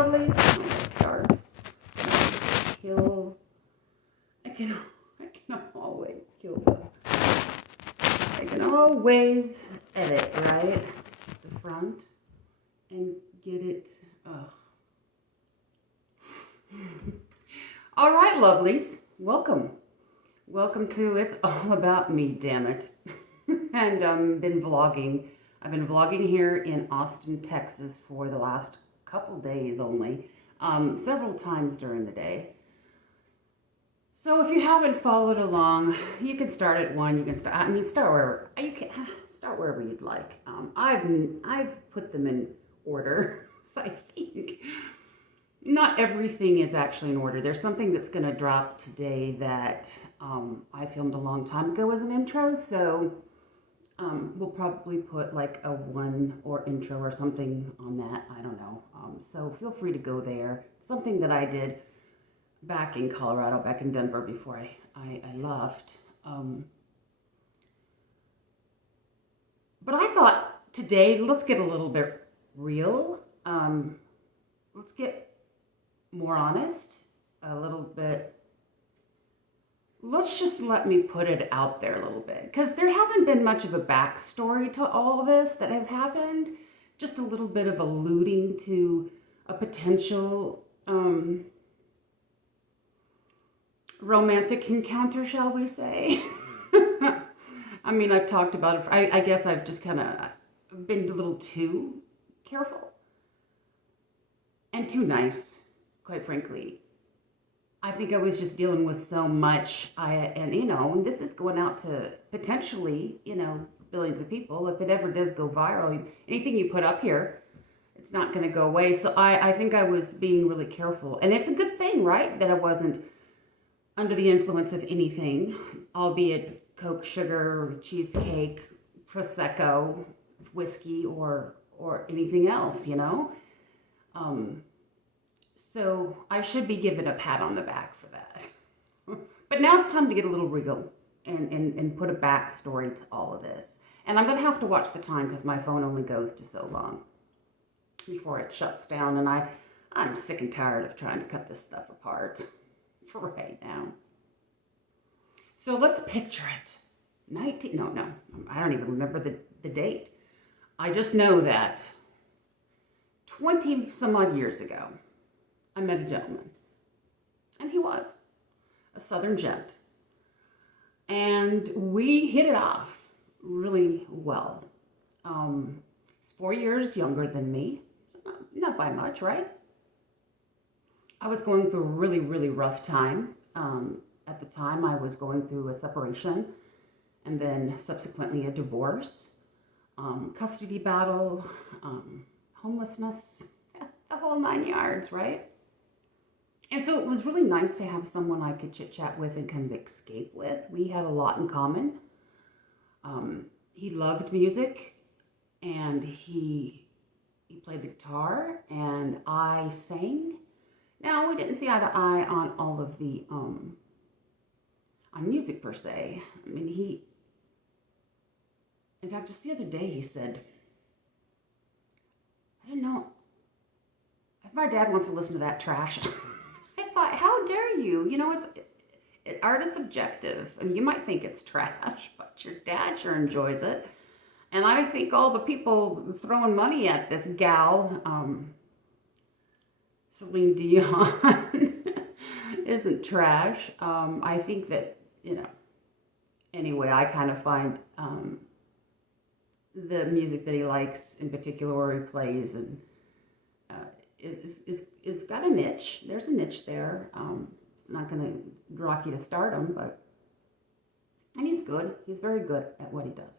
lovelies. Let's start. Kill. I can always kill them. I can always edit right the front and get it. All right, lovelies. Welcome. Welcome to It's All About Me, damn it. And been vlogging. I've been vlogging here in Austin, Texas for the last couple days only, several times during the day. So if you haven't followed along, you can start at one. You can start. Start wherever you can. Start wherever you'd like. I've put them in order, so I think not everything is actually in order. There's something that's going to drop today that I filmed a long time ago as an intro, so we'll probably put like a one or intro or something on that. I don't know. So feel free to go there. It's something that I did back in Colorado, back in Denver before I left. But I thought today, let's get a little bit real. Let's get more honest, a little bit. Let's just let me put it out there a little bit, because there hasn't been much of a backstory to all this that has happened. Just a little bit of alluding to a potential romantic encounter, shall we say. I mean, I've talked about it. I guess I've just kind of been a little too careful and too nice, quite frankly. I think I was just dealing with so much. And this is going out to potentially, billions of people. If it ever does go viral, anything you put up here, it's not going to go away. So I think I was being really careful. And it's a good thing, right? That I wasn't under the influence of anything, albeit Coke, sugar, cheesecake, Prosecco, whiskey, or anything else, So I should be given a pat on the back for that. But now it's time to get a little real and put a backstory to all of this. And I'm going to have to watch the time because my phone only goes to so long before it shuts down. And I'm sick and tired of trying to cut this stuff apart for right now. So let's picture it. I don't even remember the date. I just know that 20 some odd years ago, I met a gentleman, and he was a Southern gent, and we hit it off really well. He's 4 years younger than me, not by much, right? I was going through a really, really rough time. At the time, I was going through a separation, and then subsequently a divorce, custody battle, homelessness, the whole 9 yards, right? And so it was really nice to have someone I could chit chat with and kind of escape with. We had a lot in common. He loved music, and he played the guitar, and I sang. Now, we didn't see eye to eye on all of the on music per se. I mean, in fact, just the other day he said, I don't know if my dad wants to listen to that trash. I thought, how dare you? Art is subjective. I mean, you might think it's trash, but your dad sure enjoys it. And I think all the people throwing money at this gal, Celine Dion, isn't trash. I think that, anyway, I kind of find the music that he likes in particular, or he plays, and is got a niche. There's a niche there. It's not going to rock you to stardom, and he's good. He's very good at what he does.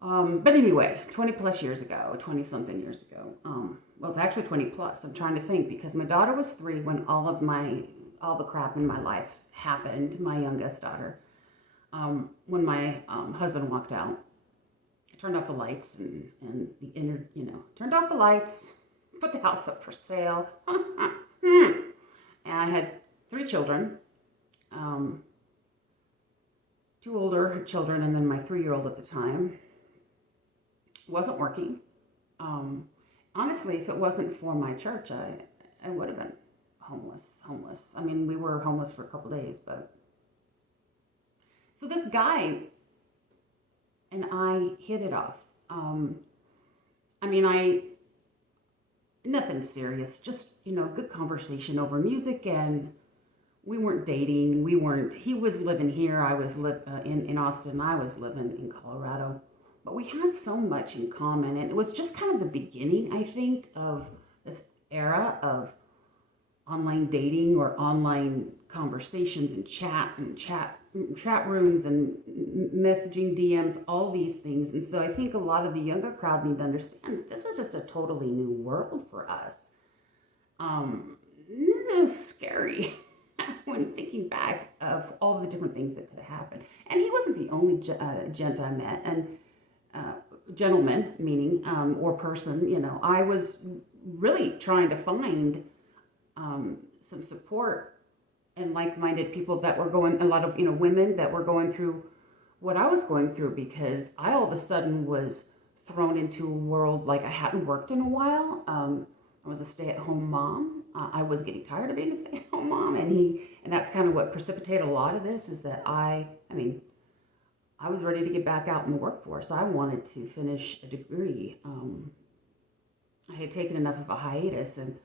But anyway, 20 plus years ago, 20 something years ago. Well, it's actually 20 plus. I'm trying to think, because my daughter was 3 when all the crap in my life happened. My youngest daughter. When my husband walked out, I turned off the lights and turned off the lights, put the house up for sale. And I had 3 children, 2 older children, and then my 3-year-old at the time. Wasn't working. honestly, if it wasn't for my church, I would have been homeless. I mean, we were homeless for a couple days, but so this guy and I hit it off. I mean, nothing serious, just, good conversation over music, and we weren't dating. He was living here. I was in Austin. I was living in Colorado. But we had so much in common, and it was just kind of the beginning, I think, of this era of online dating or online conversations and chat rooms and messaging DMs, all these things. And so I think a lot of the younger crowd need to understand that this was just a totally new world for us. It was scary when thinking back of all the different things that could have happened. And he wasn't the only gent I met, and gentleman, meaning, or person. I was really trying to find some support and like-minded people that were a lot of, women that were going through what I was going through, because I all of a sudden was thrown into a world like I hadn't worked in a while. I was a stay-at-home mom. I was getting tired of being a stay-at-home mom, and that's kind of what precipitated a lot of this, is that I was ready to get back out in the workforce. I wanted to finish a degree. I had taken enough of a hiatus, and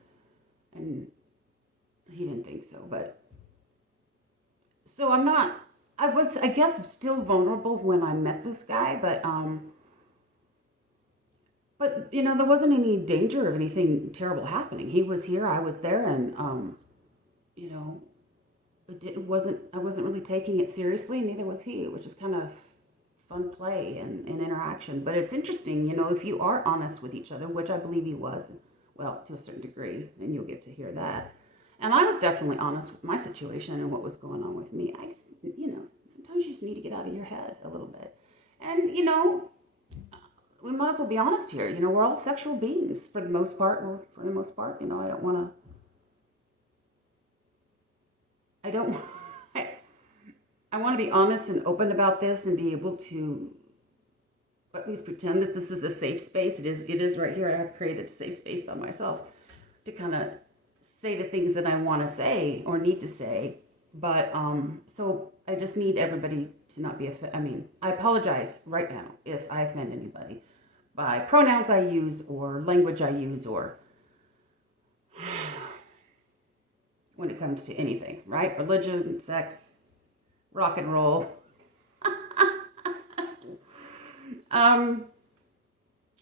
he didn't think so, but so I was, I guess, still vulnerable when I met this guy, but there wasn't any danger of anything terrible happening. He was here, I was there, and I wasn't really taking it seriously, neither was he, which is kind of fun play and interaction. But it's interesting, if you are honest with each other, which I believe he was, well, to a certain degree, and you'll get to hear that. And I was definitely honest with my situation and what was going on with me. I just, sometimes you just need to get out of your head a little bit. And, we might as well be honest here. We're all sexual beings for the most part. I want to be honest and open about this and be able to at least pretend that this is a safe space. It is right here. I have created a safe space by myself to kind of say the things that I want to say or need to say. But so I just need everybody to not be offended. I apologize right now if I offend anybody by pronouns I use or language I use, or when it comes to anything, right? Religion, sex, rock and roll.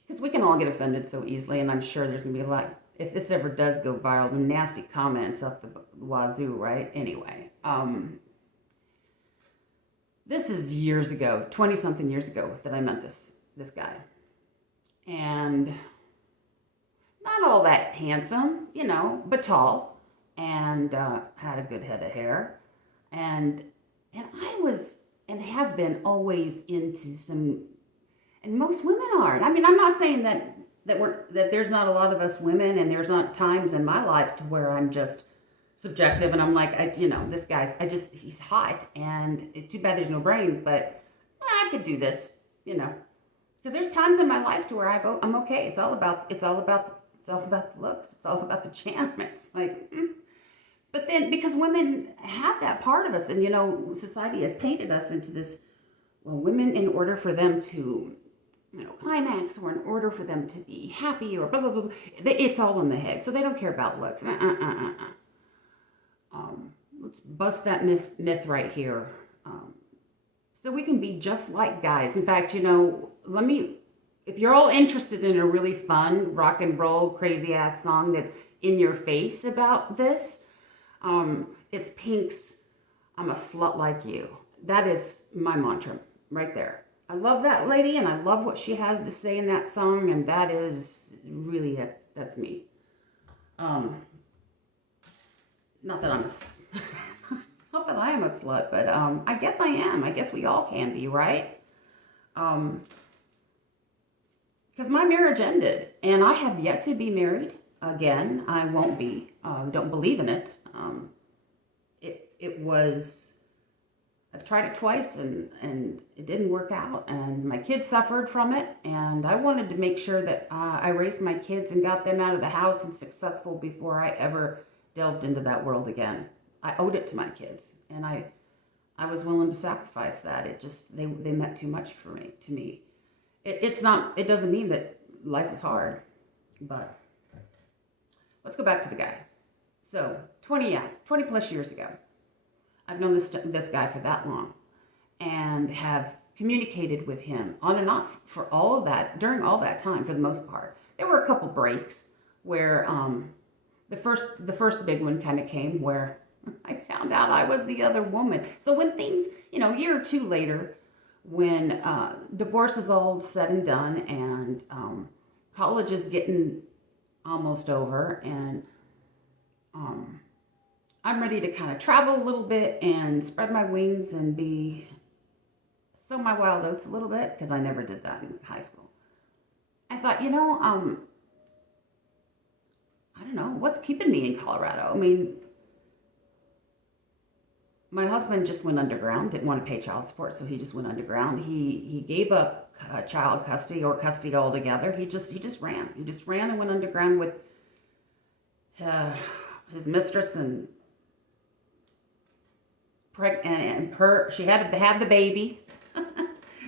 Because we can all get offended so easily, and I'm sure there's going to be a lot, if this ever does go viral, nasty comments up the wazoo, right? Anyway, this is years ago, 20-something years ago, that I met this guy. And not all that handsome, but tall, and had a good head of hair. And I was, and have been, always into some, and most women are. I'm not saying that there's not a lot of us women, and there's not times in my life to where I'm just subjective and I'm like, this guy's, he's hot, and it's too bad there's no brains, but I could do this, because there's times in my life to where I'm okay. It's all about the looks. It's all about the jam. It's like, But then, because women have that part of us, and society has painted us into this, well, women, in order for them to, climax, or in order for them to be happy, or blah, blah, blah, it's all in the head. So they don't care about looks. Let's bust that myth right here. So we can be just like guys. In fact, if you're all interested in a really fun rock and roll crazy ass song that's in your face about this, it's Pink's "I'm a Slut Like You." That is my mantra right there. I love that lady, and I love what she has to say in that song, and that is really, that's me. Not that not that I am a slut, but I guess I am. I guess we all can be, right? Because my marriage ended, and I have yet to be married again. I won't be. Don't believe in it. It was I've tried it twice and it didn't work out, and my kids suffered from it, and I wanted to make sure that I raised my kids and got them out of the house and successful before I ever delved into that world again. I owed it to my kids, and I was willing to sacrifice that. It just they meant too much for me to me. It's not, it doesn't mean that life was hard, but let's go back to the guy. So 20 plus years ago, I've known this guy for that long, and have communicated with him on and off for all of that, during all that time, for the most part. There were a couple breaks where the first big one kind of came where I found out I was the other woman. So when things, a year or two later, when divorce is all said and done, and college is getting almost over, and I'm ready to kind of travel a little bit and spread my wings and sow my wild oats a little bit, because I never did that in high school. I thought, I don't know, what's keeping me in Colorado? I mean, my husband just went underground, didn't want to pay child support, so he just went underground. He gave up child custody, or custody altogether. He just ran. He just ran and went underground with his mistress, and she had to have the baby.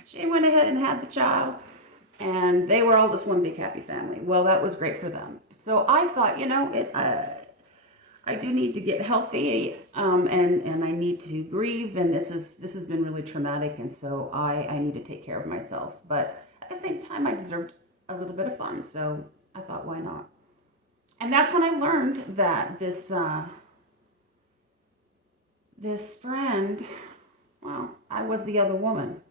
She went ahead and had the child, and they were all just one big happy family. Well, that was great for them. So I thought, I do need to get healthy, and I need to grieve, and this has been really traumatic, and so I need to take care of myself. But at the same time, I deserved a little bit of fun, so I thought, why not? And that's when I learned that this friend, well, I was the other woman.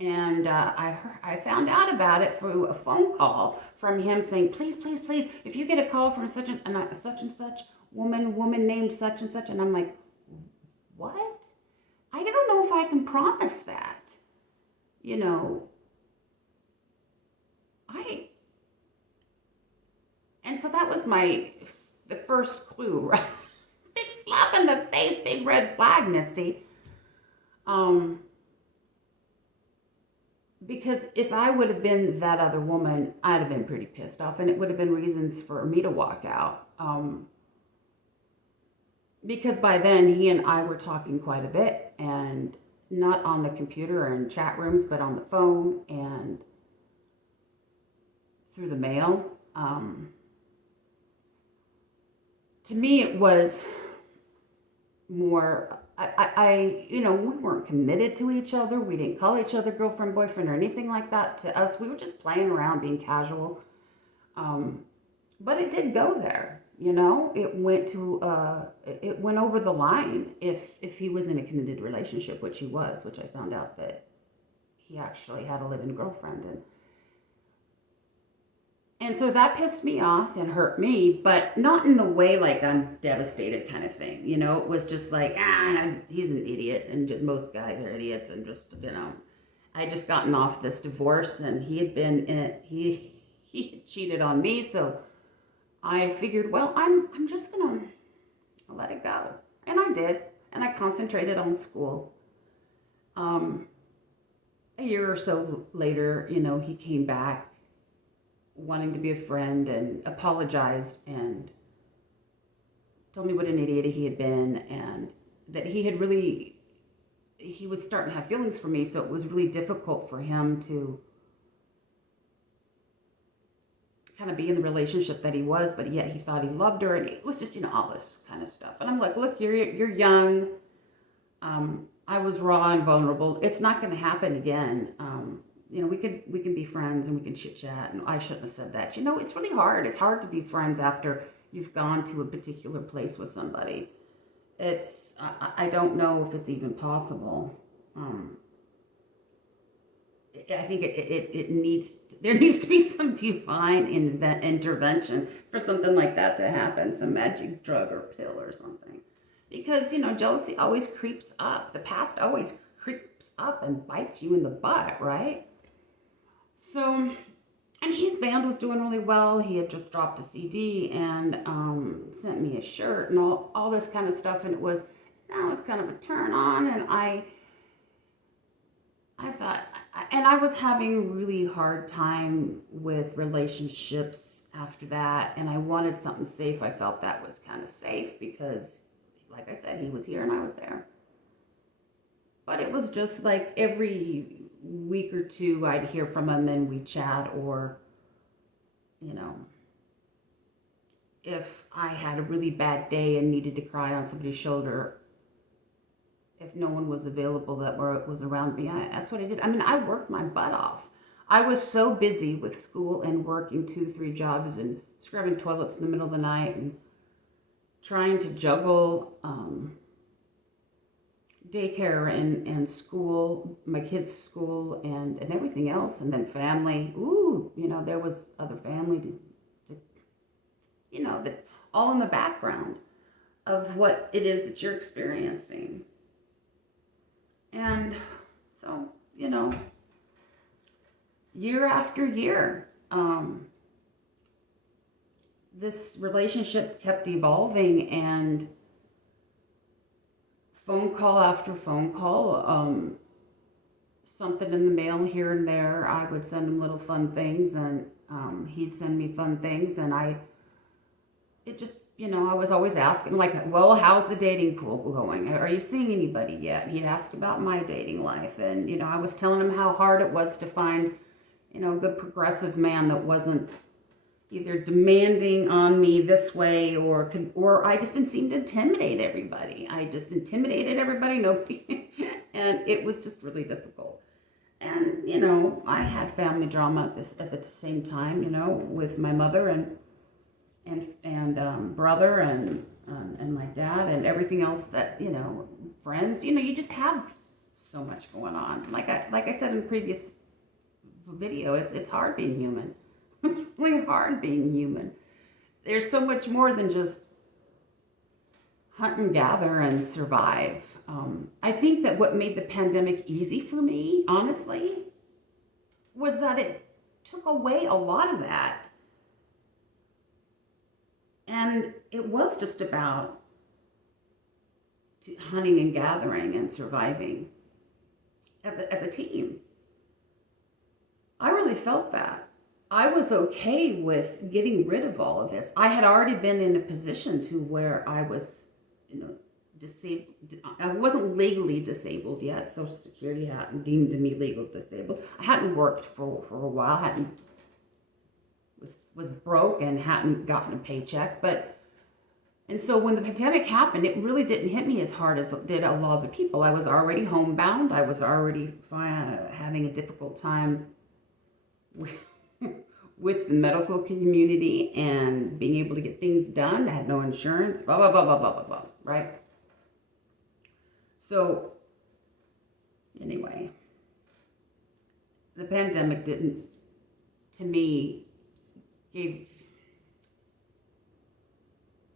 And I found out about it through a phone call from him saying, please, please, please, if you get a call from such and such woman named such and such. And I'm like, what? I don't know if I can promise that. And so that was the first clue, right? Big slap in the face, big red flag, Misty. Because if I would have been that other woman, I'd have been pretty pissed off, and it would have been reasons for me to walk out. Because by then, he and I were talking quite a bit, and not on the computer or in chat rooms, but on the phone and through the mail. To me, it was more, we weren't committed to each other. We didn't call each other girlfriend, boyfriend, or anything like that. To us, we were just playing around, being casual. But it did go there, It went over the line if he was in a committed relationship, which he was, which I found out that he actually had a live-in girlfriend. And so that pissed me off and hurt me, but not in the way like I'm devastated kind of thing. It was just like, he's an idiot, and most guys are idiots, and just, I just gotten off this divorce, and he had been in it, he had cheated on me, so I figured, well, I'm just gonna let it go. And I did, and I concentrated on school. A year or so later, he came back wanting to be a friend, and apologized and told me what an idiot he had been, and that he was starting to have feelings for me, so it was really difficult for him to kind of be in the relationship that he was, but yet he thought he loved her, and it was just, all this kind of stuff. And I'm like, look, you're young. I was raw and vulnerable. It's not going to happen again. We can be friends, and we can chit chat, and I shouldn't have said that. It's really hard. It's hard to be friends after you've gone to a particular place with somebody. I don't know if it's even possible. I think there needs to be some divine intervention for something like that to happen, some magic drug or pill or something. Because, jealousy always creeps up. The past always creeps up and bites you in the butt, right? So, and his band was doing really well. He had just dropped a CD and sent me a shirt and all this kind of stuff. And it was that was kind of a turn on, and I thought, and I was having a really hard time with relationships after that, and I wanted something safe. I felt that was kind of safe because, like I said, he was here and I was there. But it was just like every week or two I'd hear from him and we'd chat, or, you know, if I had a really bad day and needed to cry on somebody's shoulder, if no one was available that was around me, that's what I did. I mean, I worked my butt off. I was so busy with school and working 2, 3 jobs and scrubbing toilets in the middle of the night and trying to juggle daycare and school, my kids' school, and everything else, and then family. Ooh, you know, there was other family to you know, that's all in the background of what it is that you're experiencing. And so, you know, year after year, this relationship kept evolving, and phone call after phone call, something in the mail here and there. I would send him little fun things, and he'd send me fun things, and it just, you know, I was always asking, like, well, how's the dating pool going? Are you seeing anybody yet? He'd ask about my dating life, and, you know, I was telling him how hard it was to find, you know, a good progressive man that wasn't either demanding on me this way, or I just didn't seem to intimidate everybody. I just intimidated everybody, nobody, and it was just really difficult. And, you know, I had family drama at the same time, you know, with my mother and brother and my dad and everything else that, you know, friends, you know, you just have so much going on. Like I said in the previous video, it's hard being human. It's really hard being human. There's so much more than just hunt and gather and survive. I think that what made the pandemic easy for me, honestly, was that it took away a lot of that. And it was just about hunting and gathering and surviving as a team. I really felt that. I was okay with getting rid of all of this. I had already been in a position to where I was, you know, disabled. I wasn't legally disabled yet. Social Security hadn't deemed me legally disabled. I hadn't worked for a while. Was broke and hadn't gotten a paycheck. And so when the pandemic happened, it really didn't hit me as hard as it did a lot of the people. I was already homebound. I was already having a difficult time with the medical community and being able to get things done. I had no insurance, blah, blah, blah, blah, blah, blah, blah, right? So, anyway, the pandemic didn't, to me,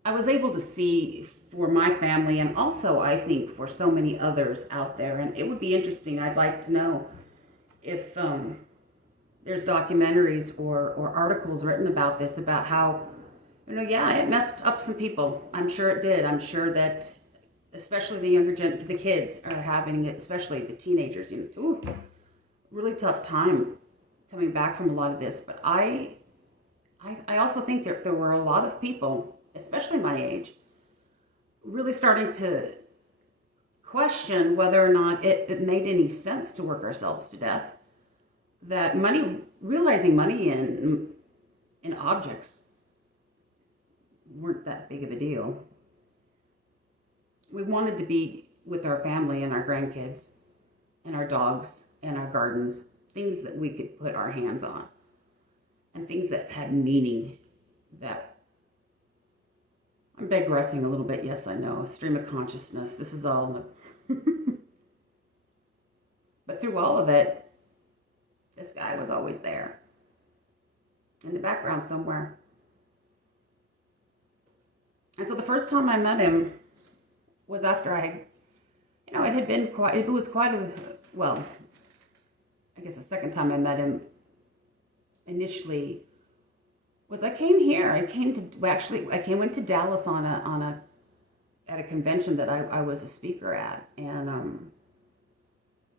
I was able to see for my family, and also I think for so many others out there, and it would be interesting, I'd like to know if there's documentaries or articles written about this, about how, you know, yeah, it messed up some people. I'm sure it did. I'm sure that especially the kids are having it, especially the teenagers, you know, really tough time coming back from a lot of this. But I also think there were a lot of people, especially my age, really starting to question whether or not it made any sense to work ourselves to death. That realizing money in objects weren't that big of a deal. We wanted to be with our family and our grandkids and our dogs and our gardens, things that we could put our hands on, and things that had meaning. That I'm digressing a little bit, yes, I know, stream of consciousness, this is all but through all of it, this guy was always there in the background somewhere. And so the first time I met him was after it was quite a, well, I guess the second time I met him initially was I came here. I went to Dallas on at a convention that I was a speaker at, and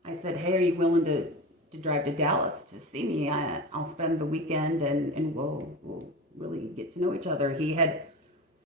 I said, "Hey, are you willing to drive to Dallas to see me? I'll spend the weekend, and we'll really get to know each other." He had